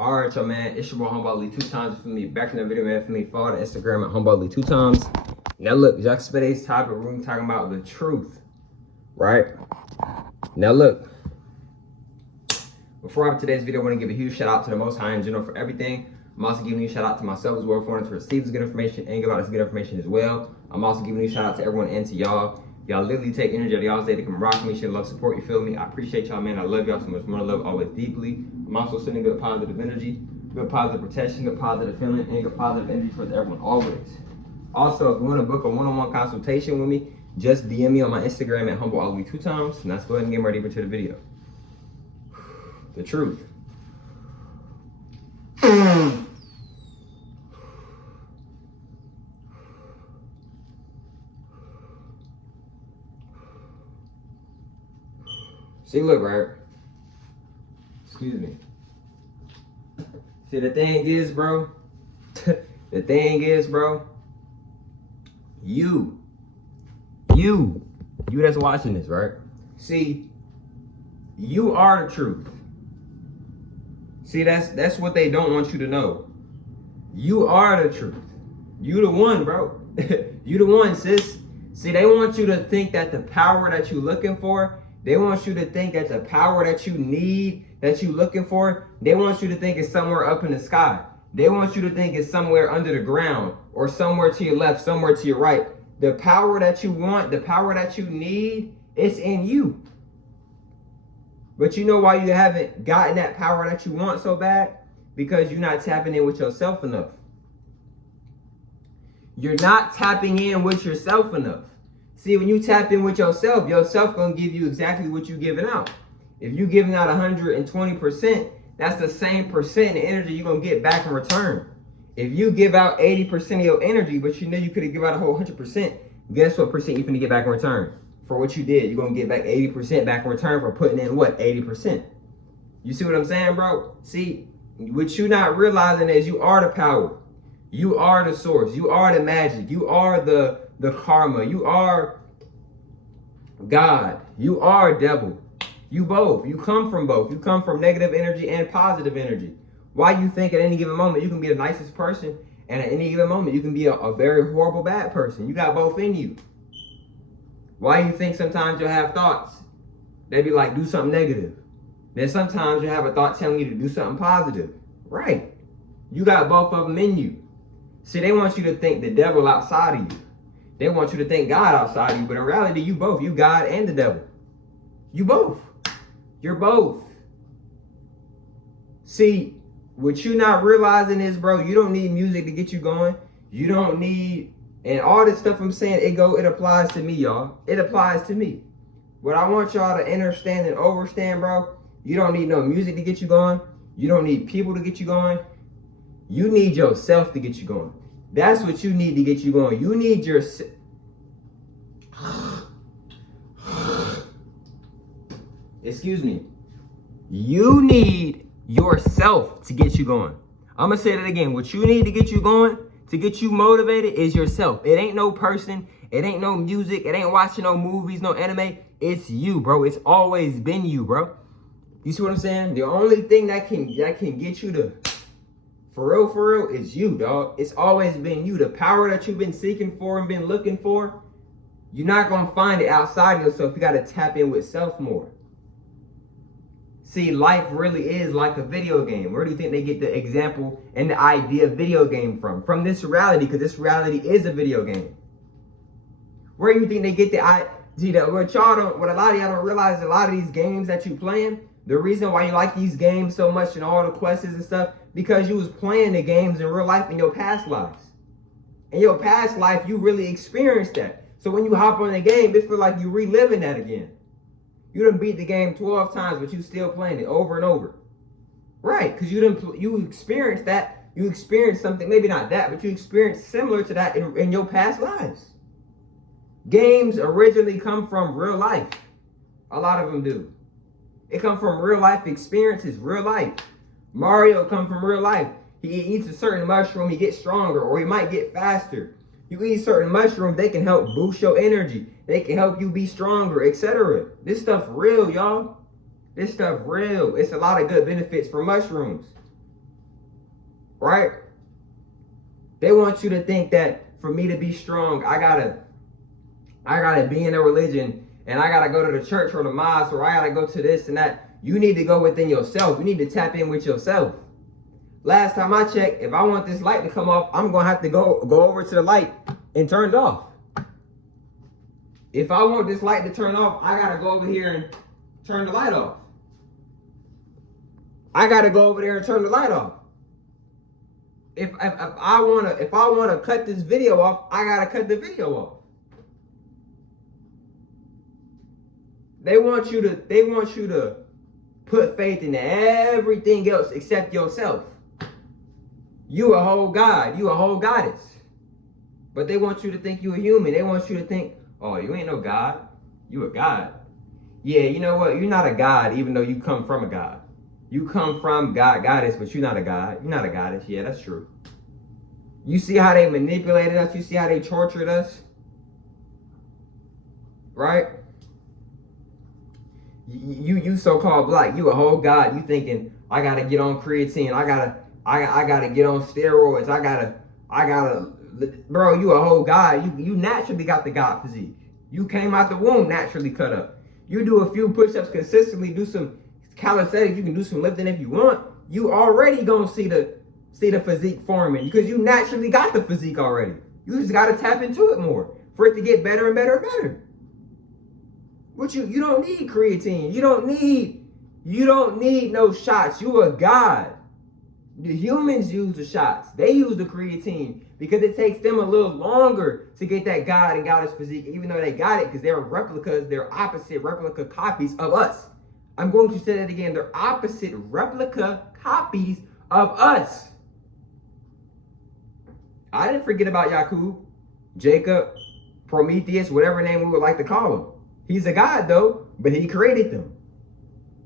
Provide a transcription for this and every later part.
All right, y'all, man. It's your boy Humble Lee 2 times for me. Back in the video, man. For me, follow the Instagram at Humble Lee 2 times. Now, look, Jacques Spade's topic. We're gonna talking about the truth, right? Now, look. Before I have today's video, I want to give a huge shout out to the Most High in general for everything. I'm also giving you a shout out to myself as well for wanting to receive this good information and give out this good information as well. I'm also giving you a shout out to everyone and to y'all. Y'all literally take energy out of y'all's day to come rock me, share love, support, you feel me? I appreciate y'all, man. I love y'all so much more. Love always deeply. I'm also sending good positive energy, good positive protection, good positive feeling, and good positive energy towards everyone always. Also, if you want to book a one-on-one consultation with me, just DM me on my Instagram at Humble Lee 2 times. And let's go ahead and get right deeper to the video. The truth. See, look, right? Excuse me. See, the thing is, bro, you that's watching this, right? See, you are the truth. See, that's what they don't want you to know. You are the truth. You the one, bro. You the one, sis. See, they want you to think that the power that you're looking for, they want you to think that the power that you need, that you're looking for, they want you to think it's somewhere up in the sky. They want you to think it's somewhere under the ground or somewhere to your left, somewhere to your right. The power that you want, the power that you need, it's in you. But you know why you haven't gotten that power that you want so bad? Because you're not tapping in with yourself enough. You're not tapping in with yourself enough. See, when you tap in with yourself gonna give you exactly what you're giving out. If you're giving out 120%, that's the same percent of energy you're gonna get back in return. If you give out 80% of your energy, but you know you could have given out a whole 100%, guess what percent you're gonna get back in return? For what you did, you're gonna get back 80% back in return for putting in what? 80%. You see what I'm saying, bro? See, what you not realizing is you are the power. You are the source. You are the magic. You are the karma. You are God. You are devil. You both. You come from both. You come from negative energy and positive energy. Why you think at any given moment you can be the nicest person, and at any given moment you can be a very horrible bad person? You got both in you. Why you think sometimes you'll have thoughts? They be like, do something negative. Then sometimes you have a thought telling you to do something positive. Right. You got both of them in you. See, they want you to think the devil outside of you. They want you to think God outside of you. But in reality, you both. You God and the devil. You both. You're both. See, what you not realizing is, bro, you don't need music to get you going. You don't need... And all this stuff I'm saying, it applies to me, y'all. It applies to me. What I want y'all to understand and overstand, bro, you don't need no music to get you going. You don't need people to get you going. You need yourself to get you going. That's what you need to get you going. You need your... Excuse me. You need yourself to get you going. I'm going to say that again. What you need to get you going, to get you motivated, is yourself. It ain't no person. It ain't no music. It ain't watching no movies, no anime. It's you, bro. It's always been you, bro. You see what I'm saying? The only thing that can get you to, for real, is you, dog. It's always been you. The power that you've been seeking for and been looking for, you're not going to find it outside of yourself. You got to tap in with self more. See, life really is like a video game. Where do you think they get the example and the idea of video game from? From this reality, because this reality is a video game. Where do you think they get the idea? What a lot of y'all don't realize, a lot of these games that you playing, the reason why you like these games so much and all the quests and stuff, because you was playing the games in real life in your past lives. In your past life, you really experienced that. So when you hop on the game, it feels like you reliving that again. You done beat the game 12 times, but you still playing it over and over. Right, because you experienced that. You experienced something, maybe not that, but you experienced similar to that in your past lives. Games originally come from real life. A lot of them do. It comes from real life experiences, real life. Mario come from real life. He eats a certain mushroom, he gets stronger, or he might get faster. You eat certain mushrooms, they can help boost your energy. They can help you be stronger, etc. This stuff real, y'all. This stuff real. It's a lot of good benefits for mushrooms. right? They want you to think that for me to be strong, I gotta be in a religion, and I gotta go to the church or the mosque, or I gotta go to this and that. You need to go within yourself. You need to tap in with yourself. Last time I checked, if I want this light to come off, I'm gonna have to go over to the light and turn it off. If I want this light to turn off, I gotta go over here and turn the light off. I gotta go over there and turn the light off. If I wanna cut this video off, I gotta cut the video off. They want you to put faith in everything else except yourself. You a whole god, you a whole goddess. But they want you to think you a human. They want you to think, oh, you ain't no god. You a god. Yeah, you know what? You're not a god even though you come from a god. You come from goddess, but you're not a god. You're not a goddess. Yeah, that's true. You see how they manipulated us? You see how they tortured us? Right? You so-called black, you a whole god. You thinking, I gotta get on creatine. I gotta get on steroids. I gotta, bro, you a whole god. You naturally got the god physique. You came out the womb naturally cut up. You do a few push-ups consistently, do some calisthenics, you can do some lifting if you want. You already gonna see the physique forming because you naturally got the physique already. You just gotta tap into it more for it to get better and better and better. But you don't need creatine. You don't need no shots. You a god. The humans use the shots. They use the creatine because it takes them a little longer to get that god and goddess physique, even though they got it because they're replicas, they're opposite replica copies of us. I'm going to say that again. They're opposite replica copies of us. I didn't forget about Yakub, Jacob, Prometheus, whatever name we would like to call him. He's a god though, but he created them.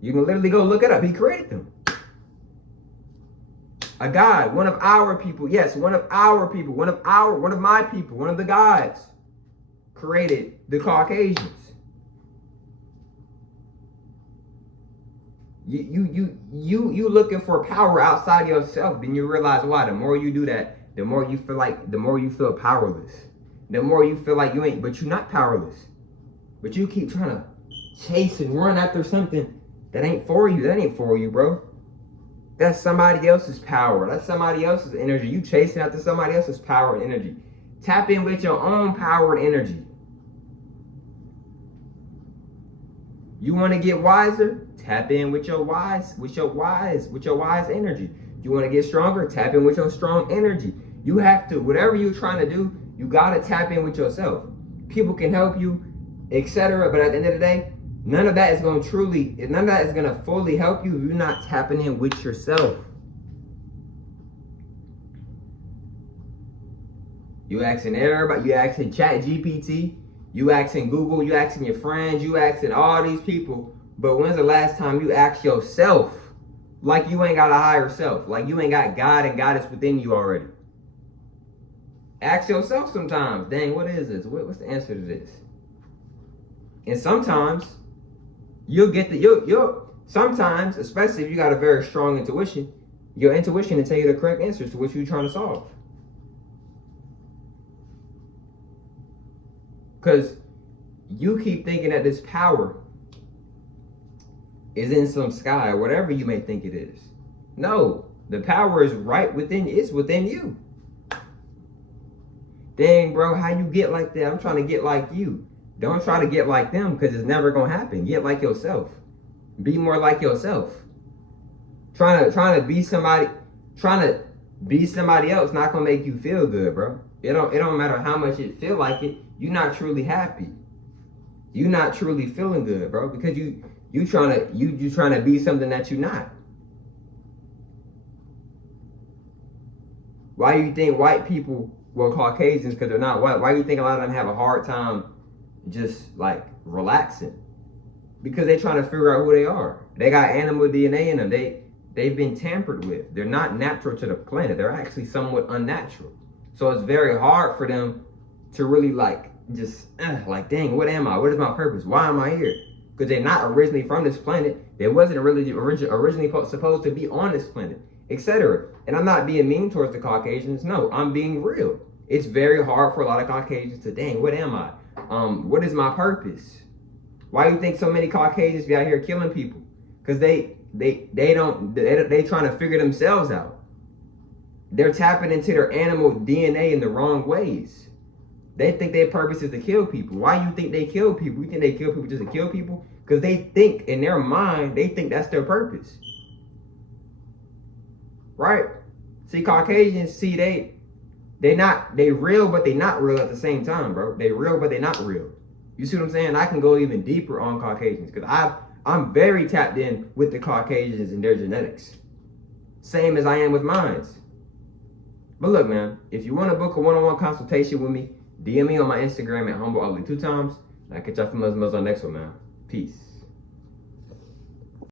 You can literally go look it up. He created them. A god, one of our people. Yes, one of our people, one of my people, one of the gods created the Caucasians. You looking for power outside yourself, then you realize why. The more you do that, the more you feel powerless. The more you feel like you ain't, but you're not powerless. But you keep trying to chase and run after something that ain't for you. That ain't for you, bro. That's somebody else's power. That's somebody else's energy. You chasing after somebody else's power and energy. Tap in with your own power and energy. You want to get wiser? Tap in with your wise energy. You want to get stronger? Tap in with your strong energy. You have to, whatever you're trying to do, you got to tap in with yourself. People can help you, etc. But at the end of the day, none of that is going to fully help you if you're not tapping in with yourself. You asking everybody, you asking ChatGPT, you asking Google, you asking your friends, you asking all these people. But when's the last time you asked yourself? Like you ain't got a higher self. Like you ain't got God and Goddess within you already. Ask yourself sometimes, dang, what is this? What's the answer to this? And sometimes you'll get sometimes, especially if you got a very strong intuition, your intuition will tell you the correct answers to what you're trying to solve. Because you keep thinking that this power is in some sky or whatever you may think it is. No, the power is right within, it's within you. Dang, bro, how you get like that? I'm trying to get like you. Don't try to get like them because it's never going to happen. Get like yourself. Be more like yourself. Trying to be somebody else not going to make you feel good, bro. It don't matter how much it feel like it. You're not truly happy. You're not truly feeling good, bro, because you trying to be something that you're not. Why do you think white people, well, Caucasians, because they're not white, why do you think a lot of them have a hard time just like relaxing? Because they're trying to figure out who they are. They got animal DNA in them. They've been tampered with. They're not natural to the planet. They're actually somewhat unnatural. So it's very hard for them to really like dang, what am I? What is my purpose? Why am I here? Because they're not originally from this planet. They wasn't really originally supposed to be on this planet. etc. And I'm not being mean towards the Caucasians. No, I'm being real. It's very hard for a lot of Caucasians to, dang, what am I? What is my purpose? Why do you think so many Caucasians be out here killing people? Because they trying to figure themselves out. They're tapping into their animal DNA in the wrong ways. They think their purpose is to kill people. Why do you think they kill people? You think they kill people just to kill people? Because they think in their mind, they think that's their purpose. Right? See, Caucasians, see, they real, but they not real at the same time, bro. They real, but they not real. You see what I'm saying? I can go even deeper on Caucasians because I'm very tapped in with the Caucasians and their genetics. Same as I am with mine. But look, man, if you want to book a one-on-one consultation with me, DM me on my Instagram at HumbleUgly 2 times. And I'll catch y'all from those on the next one, man. Peace.